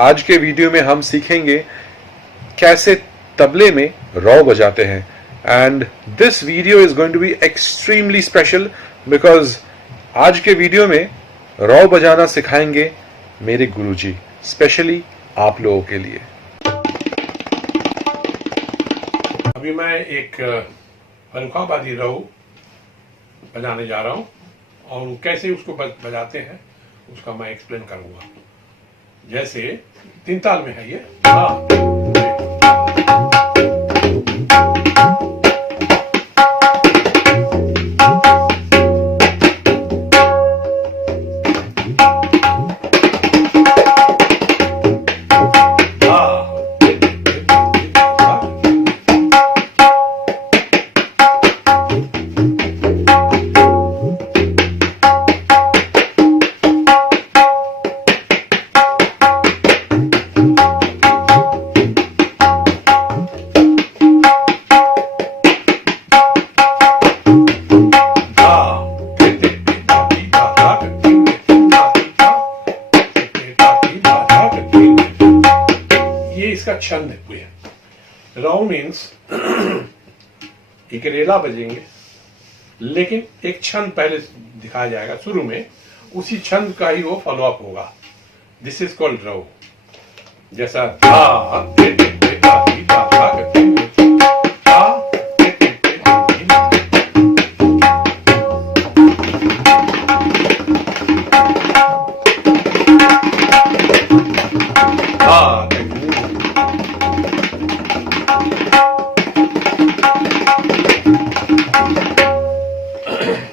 आज के वीडियो में हम सीखेंगे कैसे तबले में रौ बजाते हैं। And this video is going to be extremely special because आज के वीडियो में रौ बजाना सिखाएंगे मेरे गुरुजी, स्पेशली आप लोगों के लिए। अभी मैं एक फर्रुखाबादी रौ बजाने जा रहा हूँ और कैसे उसको बजाते हैं उसका मैं एक्सप्लेन करूँगा। जैसे 3 ताल में है ये। इसका छंद है। रौ मीन्स एक रेला बजेंगे, लेकिन एक छंद पहले दिखाया जाएगा शुरू में, उसी छंद का ही वो फॉलो अप होगा। दिस इज कॉल्ड रौ। जैसा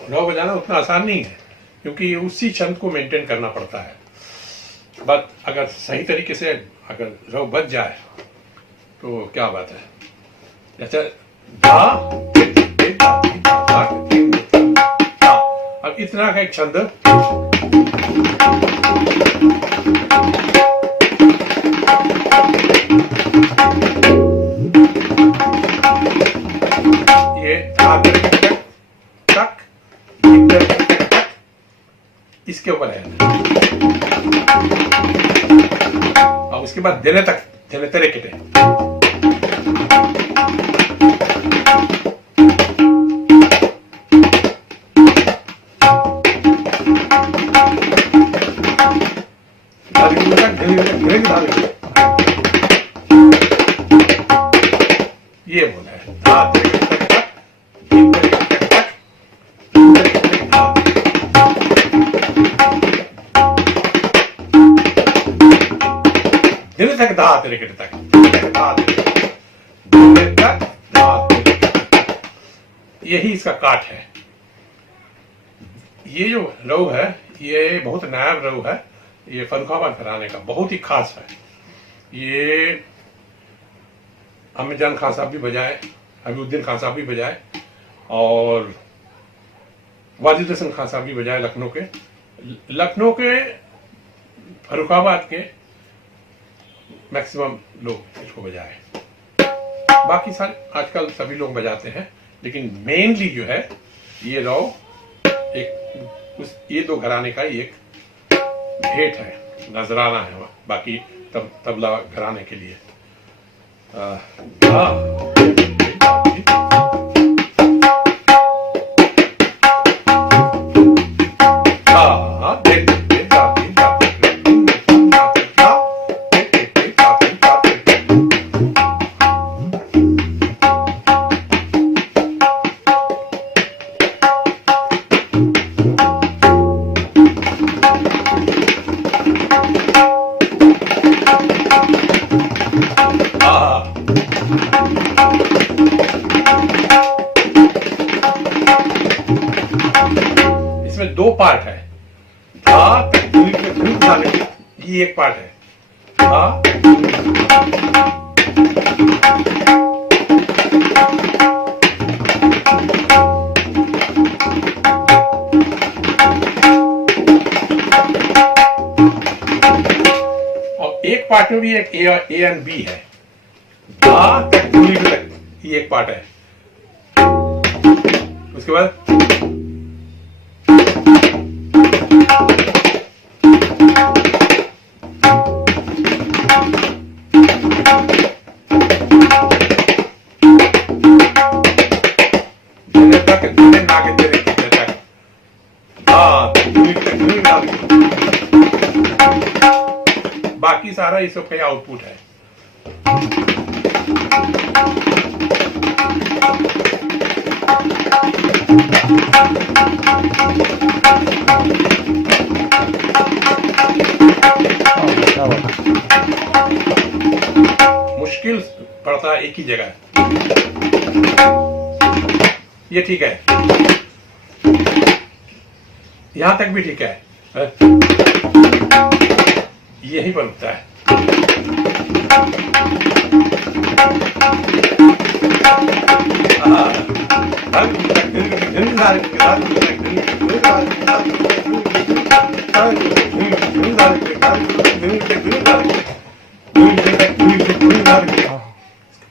रौ बजाना उतना आसान नहीं है क्योंकि उसी छंद को मेंटेन करना पड़ता है। बट अगर सही तरीके से अगर रौ बज जाए तो क्या बात है। जैसे अब इतना का एक छंद, इसके ऊपर है और उसके बाद देने तक देने तेरे किटे। ये बोला है दिल तक दा तेरे किट तक यही इसका काट है। ये जो रौ है ये बहुत नायाब रौ है। ये फर्रुखाबाद घराने का बहुत ही खास है। ये अमीर जान खान साहब भी बजाए, हबीबुद्दीन खान साहब भी बजाए और वाजिद हसन खान साहब भी बजाए। लखनऊ के फर्रुखाबाद के मैक्सिमम लोग इसको बजाए। बाकी सारे आजकल सभी लोग बजाते हैं, लेकिन मेनली जो है ये रौ ये 2 घराने का ही एक भेंट है, नजराना है। बाकी तबला घराने के लिए इसमें 2 पार्ट है। ये एक पार्ट है। और एक पार्ट में भी एक ए एंड बी है। ये एक पार्ट है। उसके बाद बाकी सारा इस सबका आउटपुट है। मुश्किल पड़ता है एक ही जगह। ये ठीक है, यहां तक भी ठीक है, यहीं पर रुकता है।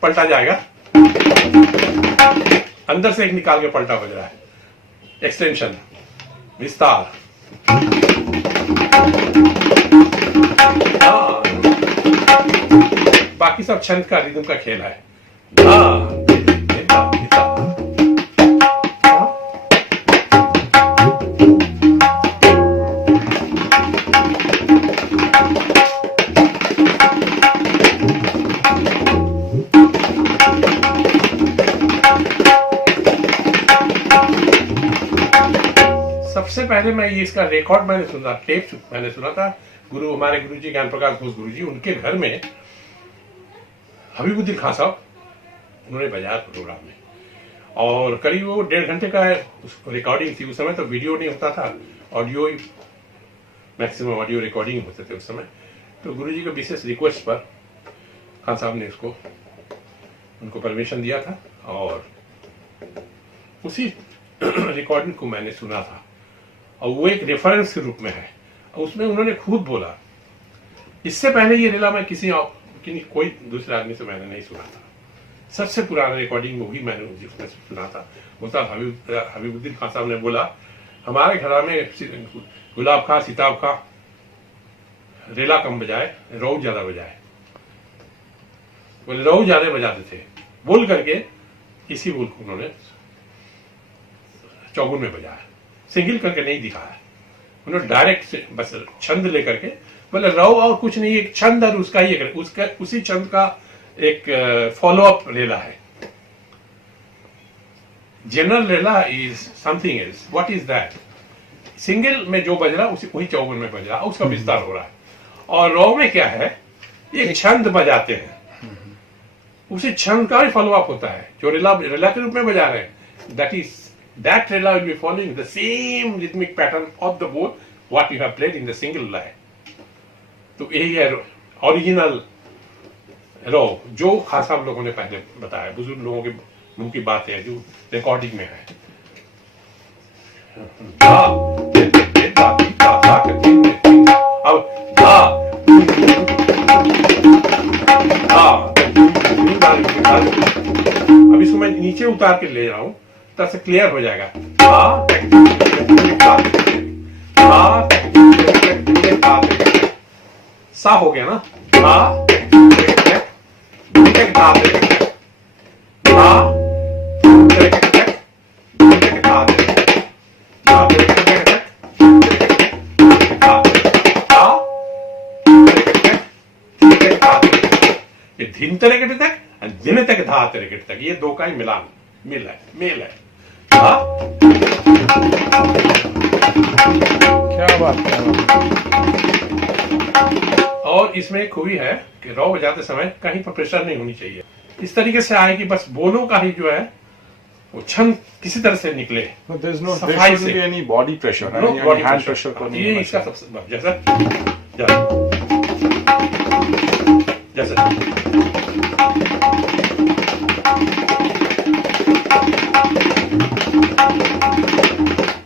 पलटा जाएगा, अंदर से एक निकाल के पलटा बज रहा है। एक्सटेंशन, विस्तार। बाकी सब छंद का, रिदम का खेल है। सबसे पहले मैं ये इसका रिकॉर्ड मैंने सुना, टेप मैंने सुना था हमारे गुरुजी ज्ञान प्रकाश घोष गुरुजी, उनके घर में हबीबुद्दीन खान साहब उन्होंने बजाया प्रोग्राम में, और करीब वो 1.5 घंटे का रिकॉर्डिंग थी। उस समय तो वीडियो नहीं होता था, ऑडियो ही मैक्सिमम ऑडियो रिकॉर्डिंग होते थे उस समय। तो गुरुजी के विशेष रिक्वेस्ट पर खान साहब ने उनको परमिशन दिया था, और उसी रिकॉर्डिंग को मैंने सुना था, और वो एक रेफरेंस के रूप में है। उसमें उन्होंने खुद बोला, इससे पहले ये रिला मैं कोई दूसरे आदमी से मैंने नहीं सुना था। सबसे पुराना रिकॉर्डिंग वही मैंने उसमें सुना था। बोलता हबीबुद्दीन खान साहब ने बोला, हमारे घर में गुलाब खां, सीताब खां रेला कम बजाए, रऊ ज्यादा बजाए। बोले रऊ ज्यादा बजाते थे, बोल करके इसी बोल को उन्होंने चौगुन में बजाया, सिंगल करके नहीं दिखाया। उन्होंने डायरेक्ट बस छंद लेकर के बोले रऊ और कुछ नहीं, एक छंद और उसका ही उसी छंद का एक फॉलो अप रेला है। जनरल रेला is something else. What is that? Single में जो बज रहा वही चौगुन में बज रहा, उसका विस्तार हो रहा है। और रऊ में क्या है, एक छंद बजाते हैं, उसी छंद का ही फॉलो अप होता है। जो रेला के रूप में बजा रहे हैं, that rela will be following the same rhythmic pattern of the both what you have played in the single line. तो यही है ओरिजिनल रो, जो खास आप लोगों ने पहले बताया, बुजुर्ग लोगों के मुंह की बात है, जो रिकॉर्डिंग में है। अब इसको मैं नीचे उतार के ले रहा हूं, तब से क्लियर हो जाएगा। सा हो गया ना, ये धिन तरीके तक, दिन तक धा तरीके तक, ये दो का ही मेल है। क्या बात और इसमें एक खूबी है कि रौ बजाते समय कहीं पर प्रेशर नहीं होनी चाहिए। इस तरीके से आए कि बस बोलों का ही जो है वो छंद किसी तरह से निकले, सफाई से। Any body pressure, hand pressure, ये इसका सबसे जैसा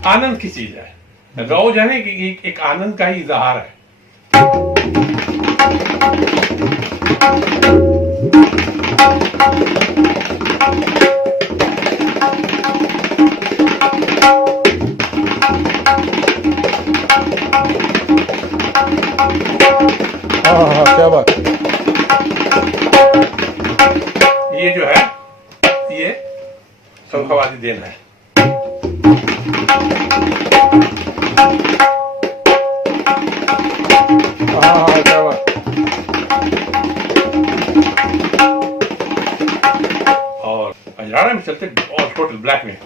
आनंद की चीज है। रौ जाने की एक आनंद का ही इजहार है। क्या बात। ये जो है ये शंखवादी देन है। हाँ क्या बात। और अजराना में चलते और टोटल ब्लैक में।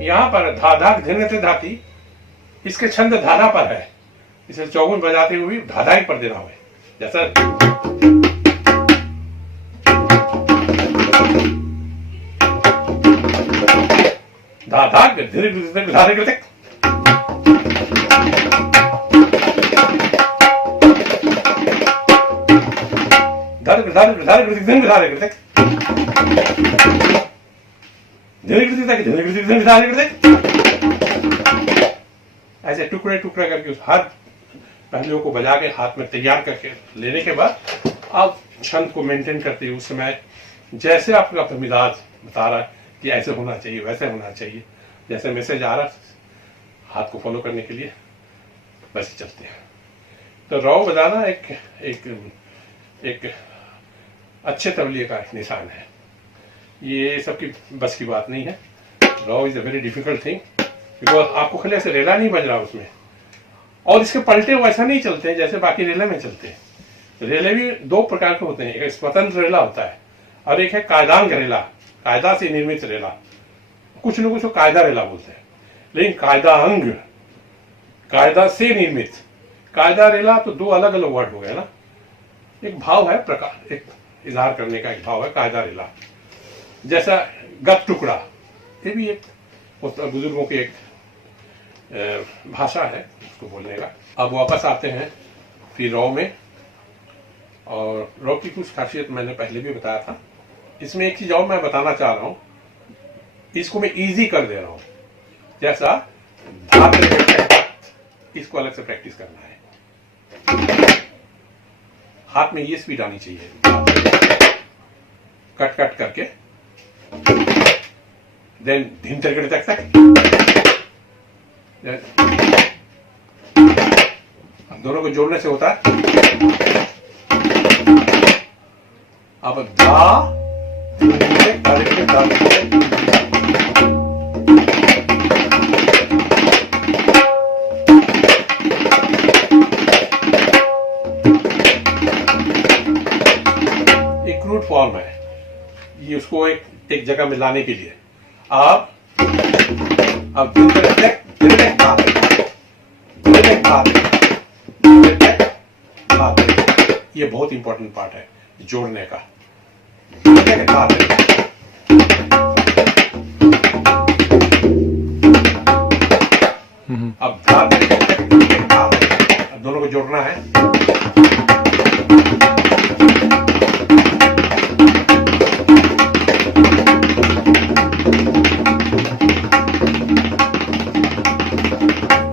यहाँ पर धा धा धिनते धाती इसके छंद धाधा पर है। इसे चौगुन बजाते हुए धाधाई पर देना हुए जैसा धा धा धीरे धीरे धारे करते धारे धारे धारे करते धीरे धारे करते ऐसे टुकड़े टुकड़े करके उस हाथ पहलुओं को बजा के हाथ में तैयार करके लेने के बाद आप छंद को मेंटेन करते हैं। उस समय जैसे आपका मिजाज बता रहा है कि ऐसे होना चाहिए वैसे होना चाहिए, जैसे मैसेज आ रहा है हाथ को फॉलो करने के लिए वैसे चलते हैं। तो रौ बजाना एक अच्छे तबलिये का एक निशान है। ये सबकी बस की बात नहीं है। Raw is a very difficult thing because आपको खाली ऐसे रेला नहीं बज रहा उसमें, और इसके पलटे वैसा नहीं चलते हैं जैसे बाकी रेले में चलते हैं। रेले भी दो प्रकार के होते हैं, एक स्वतंत्र रेला होता है और एक है कायदांग रेला, कायदा से निर्मित रेला। कुछ लोग उसको कायदा रेला बोलते हैं, लेकिन कायदांग कायदा से निर्मित, कायदा रेला तो दो अलग अलग वर्ड हो गए ना। एक भाव है प्रकार, एक इजहार करने का एक भाव है कायदा रेला। जैसा गत टुकड़ा, ये भी एक बुजुर्गों की एक भाषा है उसको बोलने का। अब वापस आते हैं फिर रॉ में, और रॉ की कुछ खासियत मैंने पहले भी बताया था। इसमें एक चीज और मैं बताना चाह रहा हूं, इसको मैं इजी कर दे रहा हूं। जैसा इसको अलग से प्रैक्टिस करना है, हाथ में ये स्पीड आनी चाहिए, कट कट करके देन धीम तरीके तक दोनों को जोड़ने से होता है। अब धा एक क्रूड फॉर्म है ये, उसको एक जगह में लाने के लिए आप अब ये बहुत इंपॉर्टेंट पार्ट है जोड़ने का। अब दोनों को जोड़ना है।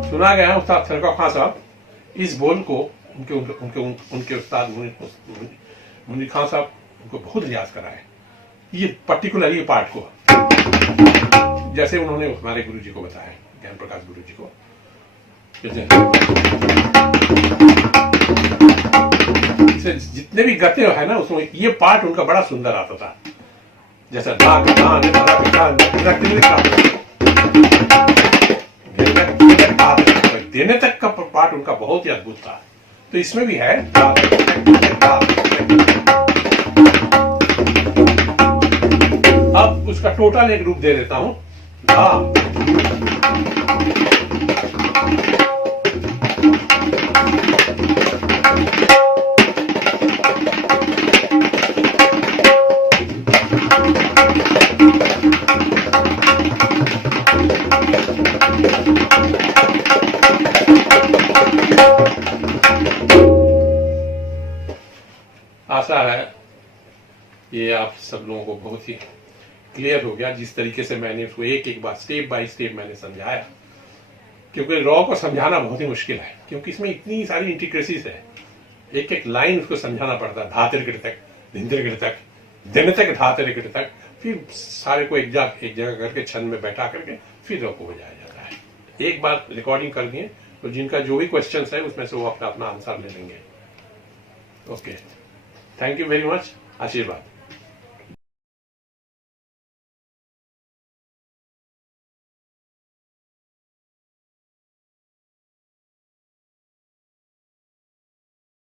सुना गया है उस्ताद सरका खान साहब इस बोल को उनके उस्ताद मुनीर खान साहब उनको बहुत रियाज कराए, ये पर्टिकुलर ये पार्ट को, जैसे उन्होंने हमारे गुरुजी को बताया, ज्ञान प्रकाश गुरुजी को। जितने भी गते है ना उसमें ये पार्ट उनका बड़ा सुंदर आता था। जैसा देने तक का पार्ट उनका बहुत ही अद्भुत था, तो इसमें भी है। अब उसका टोटल एक रूप दे देता हूं। आप सब लोगों को बहुत ही क्लियर हो गया जिस तरीके से मैंने उसको एक एक बार स्टेप बाय स्टेप मैंने समझाया, क्योंकि रॉ को समझाना बहुत ही मुश्किल है, क्योंकि इसमें इतनी सारी इंटीग्रेसीज है, एक एक लाइन उसको समझाना पड़ता है, धातिरगिर तक, धिंदिरगिर तक, दिन तक, धातिरगिर तक, फिर सारे को एक जगह करके छंद में बैठा करके फिर रॉ को बजाया जाता है। एक बार रिकॉर्डिंग कर दिए तो जिनका जो भी क्वेश्चंस है उसमें से वो अपना अपना आंसर ले लेंगे। Okay, thank you very much, आशीर्वाद।